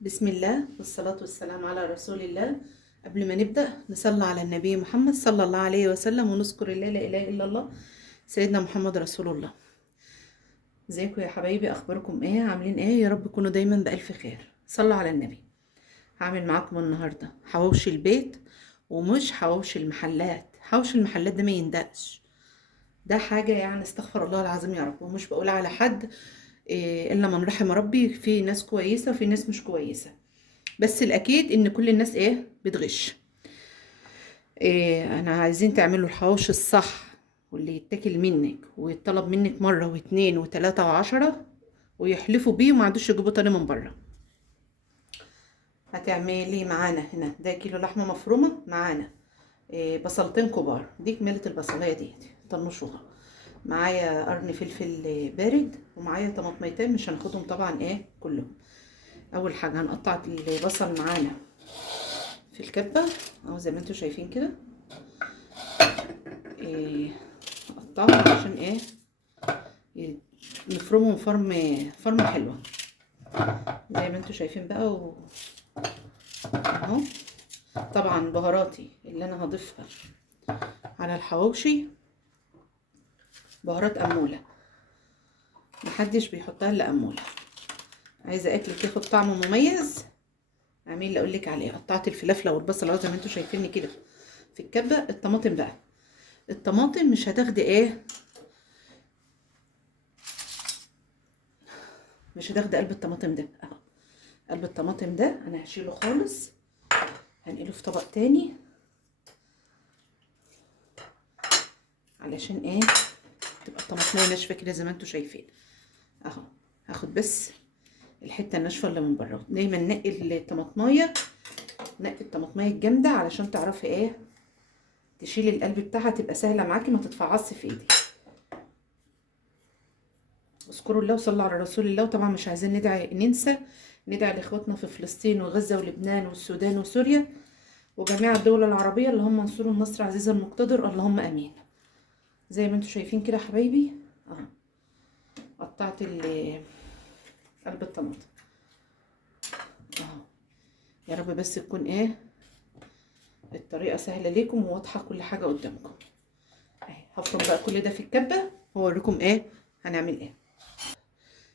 بسم الله والصلاة والسلام على رسول الله. قبل ما نبدأ نصلي على النبي محمد صلى الله عليه وسلم ونذكر الله لا إله إلا الله سيدنا محمد رسول الله. ازيكم يا حبايبي؟ أخباركم ايه؟ عاملين ايه؟ يا رب تكونوا دايما بألف خير. صلوا على النبي. هعمل معاكم النهاردة حواوشي البيت، ومش حواوشي المحلات. حواوشي المحلات ده ما يندقش، ده حاجة يعني استغفر الله العظيم يا رب. ومش بقول على حد إيه إلا من رحم ربي، في ناس كويسة وفي ناس مش كويسة، بس الأكيد إن كل الناس إيه بتغش. إيه، أنا عايزين تعملوا الحواوشي الصح واللي يتاكل منك ويطلب منك مرة واتنين وتلاتة وعشرة ويحلفوا بيه وما عندوش يجيبوا تاني من بره. هتعملي معانا هنا ده كيلو لحمة مفرومة، معانا إيه بصلتين كبار، دي كمية البصلاية دي طنشوها. معايا قرن فلفل بارد، ومعايا طماطميتين مش هناخدهم طبعا ايه كلهم. اول حاجة هنقطع البصل معانا في الكبة اهو زي ما انتوا شايفين كده. إيه نقطعهم عشان ايه نفرمهم فرمة حلوة زي ما انتوا شايفين بقى اهو. طبعا بهاراتي اللي انا هضيفها على الحواوشي بهارات اموله، محدش بيحطها الا اموله. عايزه اكلك ياخد طعم مميز اعمل اللي اقولك عليه. قطعت الفلافله والبصل زي ما انتوا شايفيني كده في الكبه. الطماطم بقى، الطماطم مش هتاخدي ايه، مش هتاخدي قلب الطماطم ده اهو. قلب الطماطم ده انا هشيله خالص، هنقله في طبق تاني علشان ايه تبقى الطماطميه ناشفه كده زي ما انتوا شايفين اهو. هاخد بس الحته الناشفه اللي من بره. دايما نقي الطماطميه، نقي الطماطميه الجامده علشان تعرفي ايه تشيلي القلب بتاعها، تبقى سهله معاكي ما تتفعصي في ايدك. اذكروا الله وصلوا على رسول الله. وطبعا مش عايزين ننسى ندعي لاخواتنا في فلسطين وغزه ولبنان والسودان وسوريا وجميع الدول العربيه، اللهم انصروا النصر عزيزا المقتدر، اللهم امين. زي ما انتوا شايفين كده حبايبي اهو. قطعت قلب الطماطم اهو. يا رب بس تكون ايه الطريقه سهله ليكم وواضحه كل حاجه قدامكم اهي. هفرم بقى كل ده في الكبه واوريكم ايه هنعمل ايه.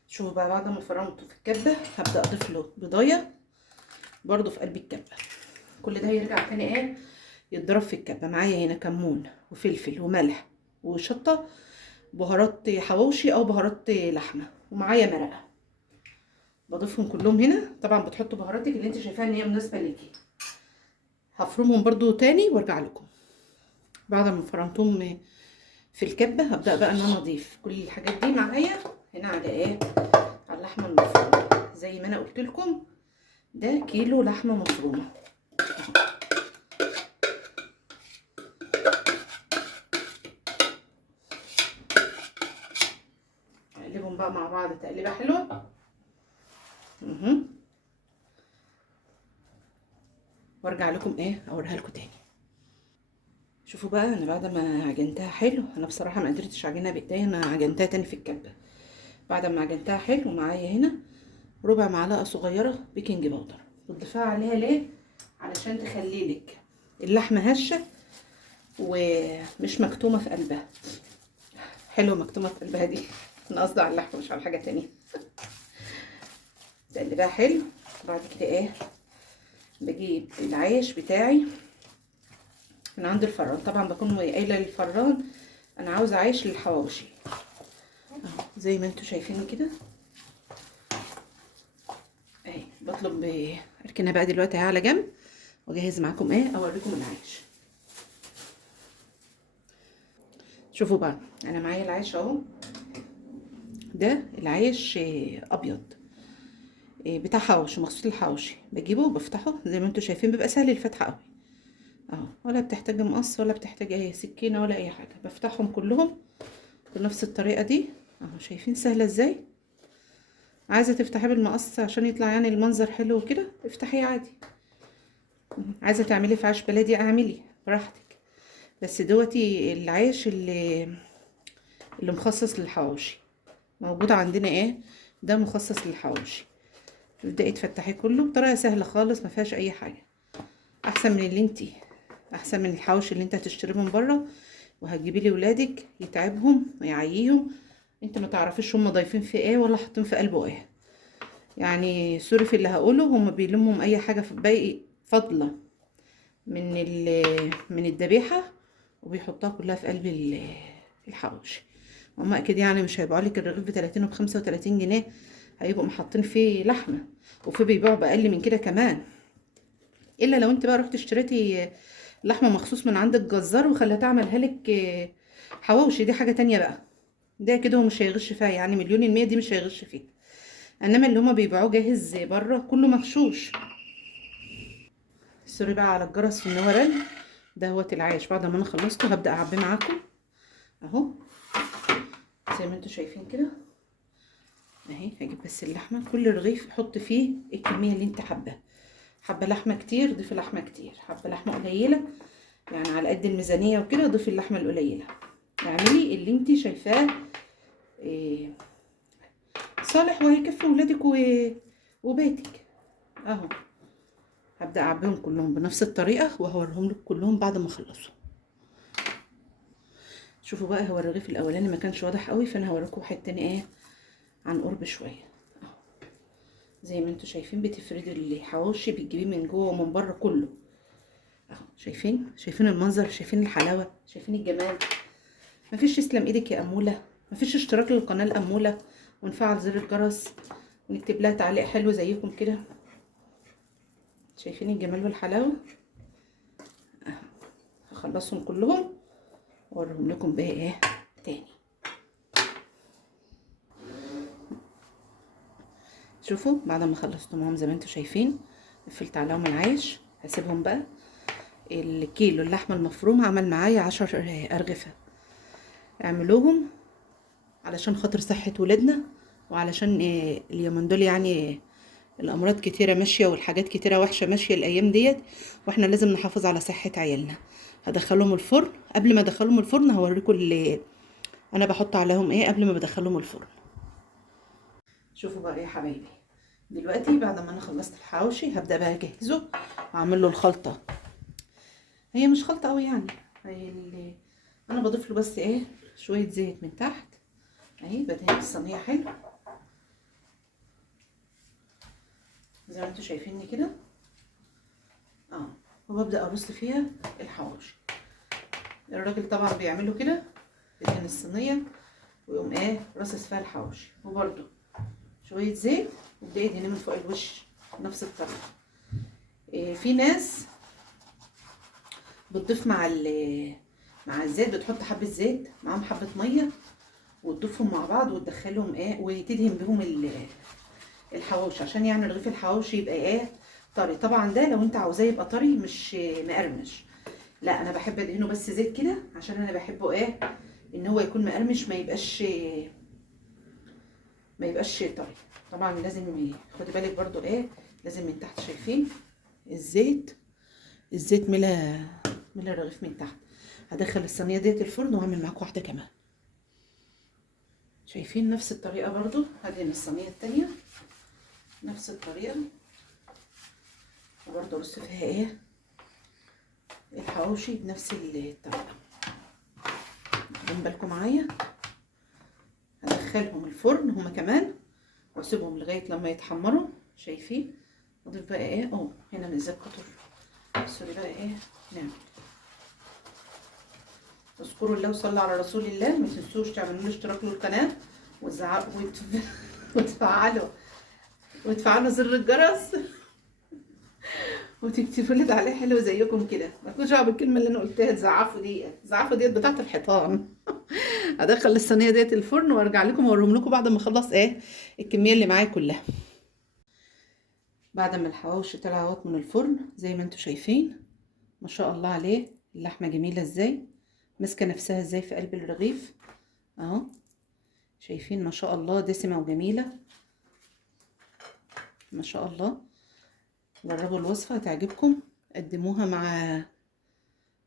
شوفوا بقى بعد ما فرمته في الكبه هبدا اضيف له بيضايه برضو في قلب الكبه. كل ده هيرجع تاني ايه يتضرب في الكبه. معايا هنا كمون وفلفل وملح وشطه، بهارات حواوشي او بهارات لحمه، ومعايا مرقه بضيفهم كلهم هنا. طبعا بتحطوا بهاراتك اللي انت شايفاها ان هي مناسبه ليكي. هفرمهم برضو تاني وارجع لكم. بعد ما فرمتهم في الكبه هبدا بقى ان انا اضيف كل الحاجات دي معايا هنا على ايه على اللحمه المفرومه. زي ما انا قلت لكم ده كيلو لحمه مفرومه. اقلبهم بقى مع بعض تقليبه حلوه وارجع لكم ايه اوريها لكم تاني. شوفوا بقى انا بعد ما عجنتها حلو، انا بصراحه ما قدرتش اعجنها بايديا، انا عجنتها تاني في الكبه. بعد ما عجنتها حلو معايا هنا ربع معلقه صغيره بيكنج باودر. بتضيفها عليها ليه؟ علشان تخليلك اللحمه هشه ومش مكتومه في قلبها. حلوه مكتومه في قلبها دي، انا قصدي على اللحمه مش على حاجه تانية. تقلبها حلو. بعد كده ايه بجيب العيش بتاعي من عند الفران. طبعا بكون قايله للفران انا عاوزه عيش للحواوشي اهو زي ما انتوا شايفين كده اهي. بطلب اركنها بقى دلوقتي على جنب واجهز معاكم ايه اوريكم العيش. شوفوا بقى انا معايا العيش اهو. ده العيش ابيض بتاع حواوشي مخصوص الحواوشي. بجيبه وبفتحه زي ما انتوا شايفين بيبقى سهل الفتح قوي اهو، ولا بتحتاج مقص ولا بتحتاج اي سكينه ولا اي حاجه. بفتحهم كلهم بنفس الطريقه دي اهو. شايفين سهله ازاي؟ عايزه تفتحيه بالمقص عشان يطلع يعني المنظر حلو وكده افتحيه عادي. عايزه تعملي في عيش بلدي اعملي براحتك، بس دوتي العيش اللي مخصص للحواوشي موجود عندنا ايه، ده مخصص للحواوشي. تبدأي تفتحيه كله بطريقة سهلة خالص، ما فيهاش اي حاجة. احسن من الحواوشي اللي انت هتشتريه من بره وهتجيبي لي ولادك يتعبهم ويعييهم، انت ما تعرفيش هم ضايفين فيه ايه ولا حاطين في قلبه ايه. يعني سوري في اللي هقوله، هم بيلموا اي حاجه في باقي فاضله من الذبيحه وبيحطوها كلها في قلب الحواوشي. هم اكيد يعني مش هيبيعوا لك الرغيف ب 30 وب 35 جنيه، هيبقوا محطين فيه لحمه، وفي بيبيعوا باقل من كده كمان. الا لو انت بقى رحت اشتريتي لحمه مخصوص من عند الجزار وخليها تعملها لك حواوشي، دي حاجه تانية بقى. ده كده هو مش هيغش فيها، يعني 100% دي مش هيغش فيه. انما اللي هما بيبيعوه جاهز بره كله مغشوش. سوري بقى على الجرس في ان هو رن. ده هو العيش بعد ما انا خلصته هبدا اعبيه معاكم اهو زي ما انتوا شايفين كده اهي. هجيب بس اللحمه، كل رغيف حط فيه الكميه اللي انت حباها. حبه لحمه كتير ضيفي لحمه كتير، حبه لحمه قليله يعني على قد الميزانيه وكده ضيفي اللحمه القليله. اعملي اللي انت شايفاه إيه صالح وهيكفي ولادك وبيتك اهو. هبدأ اعبيهم كلهم بنفس الطريقة وهوريهم لك كلهم بعد ما اخلصهم. شوفوا بقى، هو الرغيف الاولاني ما كانش واضح قوي، فانا هوريكم واحد تاني ايه عن قرب شوية اهو. زي ما انتوا شايفين بتفردي الحواوشي بتجيبيه من جوه ومن بره كله اهو. شايفين المنظر، شايفين الحلاوة، شايفين الجمال. مفيش تسلم ايدك يا امولة، مفيش اشتراك للقناة الامولة ونفعل زر الجرس ونكتب لها تعليق حلو زيكم كده. شايفين الجمال والحلاوة. هخلصهم كلهم واوريهم لكم بقى ايه تاني. شوفوا بعد ما خلصتهم زي ما انتوا شايفين قفلت عليهم العيش. هسيبهم بقى. الكيلو اللحمه المفرومه عمل معايا 10 ارغفه. اعملوهم علشان خاطر صحه ولادنا، وعلشان اليومين دول يعني الامراض كتيره ماشيه والحاجات كتيره وحشه ماشيه الايام ديت، واحنا لازم نحافظ على صحه عيالنا. هدخلهم الفرن. قبل ما ادخلهم الفرن هوريكم اللي انا بحط عليهم ايه قبل ما بدخلهم الفرن. شوفوا بقى يا حبايبي، دلوقتي بعد ما انا خلصت الحواوشي هبدا بقى اجهزه واعمل له الخلطه. هي مش خلطه قوي يعني، هي اللي انا بضيف له بس ايه شويه زيت من تحت اهي. بدهن الصينيه حلو زي ما انتوا شايفيني كده وببدا ارص فيها الحواوشي. الراجل طبعا بيعمله كده، بدهن الصينيه ويقوم رصص فيها الحواوشي، وبرده شويه زيت وابدا يدهن من فوق الوش نفس الطريقه. في ناس بتضيف مع الزيت، بتحط حبه زيت معاهم حبه ميه وتضيفهم مع بعض وتدخلهم وتدهن بهم الحواوشي عشان يعني رغيف الحواوشي يبقى طري. طبعا ده لو انت عاوزاه يبقى طري مش مقرمش، لا انا بحب ادهنه بس زيت كده عشان انا بحبه ان هو يكون مقرمش، ما يبقاش طري. طبعا لازم خدي بالك برضو لازم من تحت. شايفين الزيت ملا الرغيف من تحت. هدخل الصينيه ديت الفرن واعمل معاكم واحده كمان. شايفين نفس الطريقه برضو هدهن الصينيه التانية نفس الطريقه وبرضو ارص فيها الحواوشي بنفس الطريقه. خدوا بالكم معايا. هدخلهم الفرن هما كمان واسيبهم لغايه لما يتحمروا. شايفين اضيف بقى هنا من الزيت قطر. سوري بقى نعمل اذكروا الله وصلوا على رسول الله. ما تنسوش تعملوا لي اشتراك للقناه وتفعلوا زر الجرس وتكتبوا لي تعليق حلو زيكم كده. ما تكونش دعوه بالكلمه اللي انا قلتها تزعفوا ديت بتاعه الحيطان. هدخل الصينيه ديت الفرن وارجع لكم اوريهم لكم بعد ما اخلص الكميه اللي معايا كلها. بعد ما الحواوشي طلع اهوت من الفرن زي ما انتم شايفين ما شاء الله عليه. اللحمه جميله ازاي، ماسكه نفسها ازاي في قلب الرغيف اهو. شايفين ما شاء الله دسمه وجميله ما شاء الله. جربوا الوصفه هتعجبكم. قدموها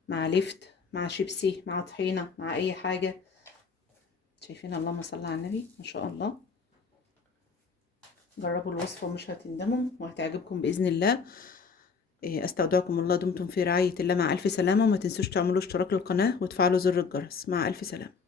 مع لفت، مع شيبسي، مع طحينه، مع اي حاجه. شايفين اللهم صل على النبي ما شاء الله. جربوا الوصفة ومش هتندموا وهتعجبكم بإذن الله. استودعكم الله، دمتم في رعاية الله، مع ألف سلامة. وما تنسوش تعملوا اشتراك للقناة وتفعلوا زر الجرس. مع ألف سلامة.